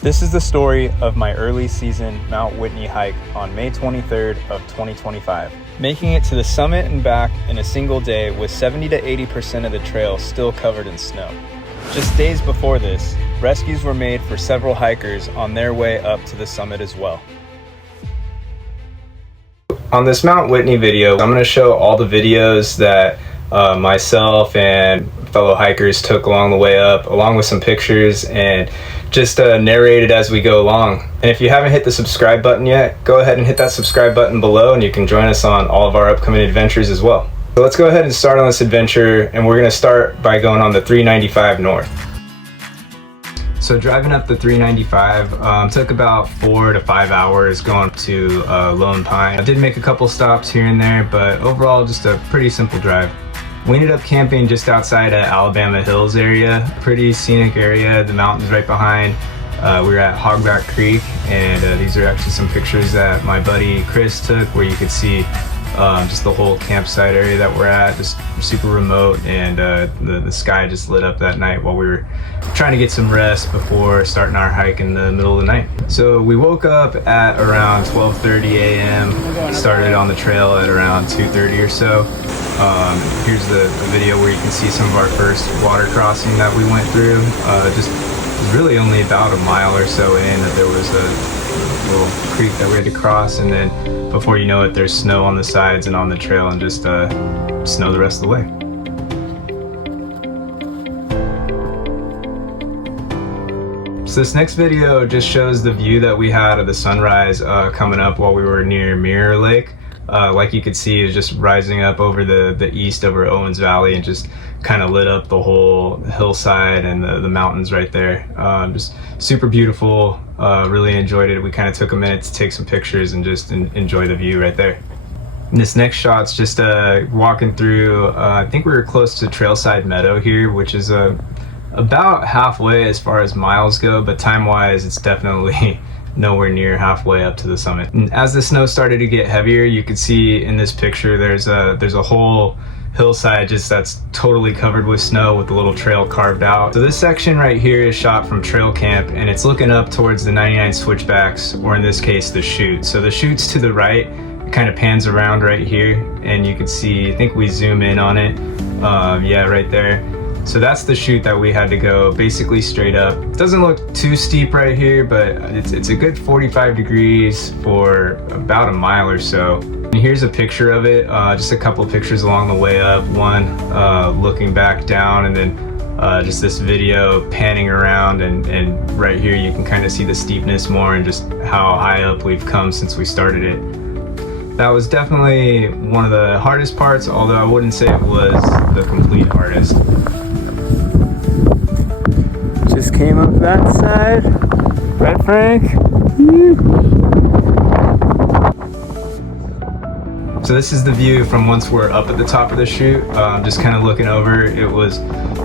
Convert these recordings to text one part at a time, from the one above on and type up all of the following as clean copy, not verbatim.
This is the story of my early season Mount Whitney hike on May 23rd of 2025. Making it to the summit and back in a single day with 70 to 80% of the trail still covered in snow. Just days before this, rescues were made for several hikers on their way up to the summit as well. On this Mount Whitney video, I'm going to show all the videos that myself and fellow hikers took along the way up, along with some pictures, and just narrated as we go along. And if you haven't hit the subscribe button yet, go ahead and hit that subscribe button below, and you can join us on all of our upcoming adventures as well. So let's go ahead and start on this adventure, and we're going to start by going on the 395 north. So driving up the 395 took about 4 to 5 hours going to Lone Pine. I did make a couple stops here and there, but overall just a pretty simple drive. We ended up camping just outside of Alabama Hills area, pretty scenic area, the mountains right behind. We were at Hogback Creek, and these are actually some pictures that my buddy Chris took, where you could see just the whole campsite area that we're at, just super remote, and the sky just lit up that night while we were trying to get some rest before starting our hike in the middle of the night. So we woke up at around 12:30 a.m., started on the trail at around 2:30 or so. Here's the video where you can see some of our first water crossing that we went through. Just it was really only about a mile or so in that there was a little creek that we had to cross, and then before you know it, there's snow on the sides and on the trail, and just snow the rest of the way. So this next video just shows the view that we had of the sunrise coming up while we were near Mirror Lake. Like you could see, it was just rising up over the east over Owens Valley, and just kind of lit up the whole hillside and the mountains right there. Just super beautiful. Really enjoyed it. We kind of took a minute to take some pictures and just enjoy the view right there. And this next shot's just walking through, I think we were close to Trailside Meadow here, which is about halfway as far as miles go, but time-wise it's definitely nowhere near halfway up to the summit. And as the snow started to get heavier, you could see in this picture there's a whole hillside just that's totally covered with snow with a little trail carved out. So this section right here is shot from trail camp, and it's looking up towards the 99 switchbacks, or in this case the chute. So the chute's to the right, it kind of pans around right here, and you can see, I think we zoom in on it, yeah, right there. So that's the chute that we had to go basically straight up. It doesn't look too steep right here, but it's a good 45 degrees for about a mile or so. And here's a picture of it, just a couple of pictures along the way up. One looking back down, and then just this video panning around, and right here you can kind of see the steepness more and just how high up we've come since we started it. That was definitely one of the hardest parts, although I wouldn't say it was the complete hardest. Just came up that side, right, Frank? So this is the view from once we're up at the top of the chute, just kind of looking over. It was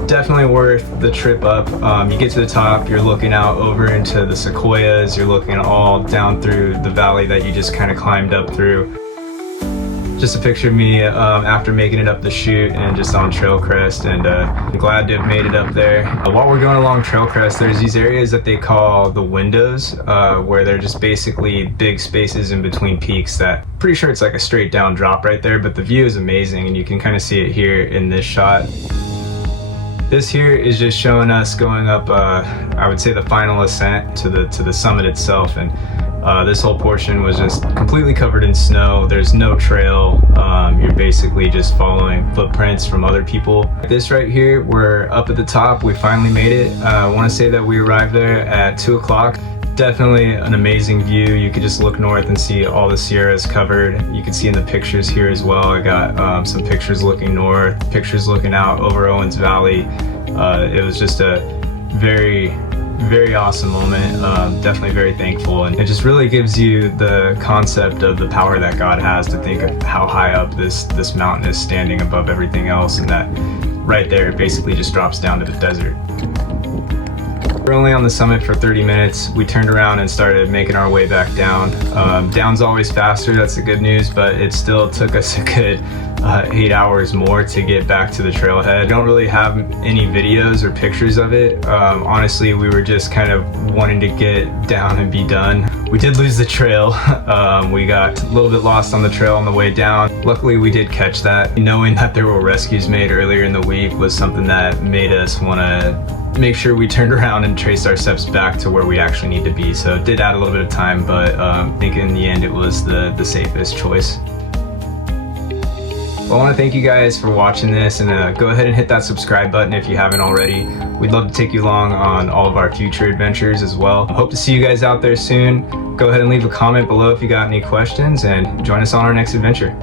definitely worth the trip up. You get to the top, you're looking out over into the sequoias, you're looking all down through the valley that you just kind of climbed up through. Just a picture of me after making it up the chute and just on Trail Crest, and I'm glad to have made it up there. While we're going along Trail Crest, there's these areas that they call the windows, where they're just basically big spaces in between peaks that, pretty sure it's like a straight down drop right there, but the view is amazing, and you can kind of see it here in this shot. This here is just showing us going up, I would say the final ascent to the summit itself, and this whole portion was just completely covered in snow. There's no trail. You're basically just following footprints from other people. This right here, we're up at the top. We finally made it. I want to say that we arrived there at 2 o'clock. Definitely an amazing view. You could just look north and see all the Sierras covered. You can see in the pictures here as well. I got some pictures looking north, pictures looking out over Owens Valley. It was just a very awesome moment. Definitely very thankful, and it just really gives you the concept of the power that God has to think of how high up this mountain is standing above everything else, and that right there it basically just drops down to the desert. We're only on the summit for 30 minutes. We turned around and started making our way back down. Down's always faster, that's the good news, but it still took us a good 8 hours more to get back to the trailhead. I don't really have any videos or pictures of it. Honestly, we were just kind of wanting to get down and be done. We did lose the trail. We got a little bit lost on the trail on the way down. Luckily, we did catch that. Knowing that there were rescues made earlier in the week was something that made us want to make sure we turned around and traced our steps back to where we actually need to be. So it did add a little bit of time, but I think in the end it was the safest choice. Well, I want to thank you guys for watching this, and go ahead and hit that subscribe button if you haven't already. We'd love to take you along on all of our future adventures as well. Hope to see you guys out there soon. Go ahead and leave a comment below if you got any questions, and join us on our next adventure.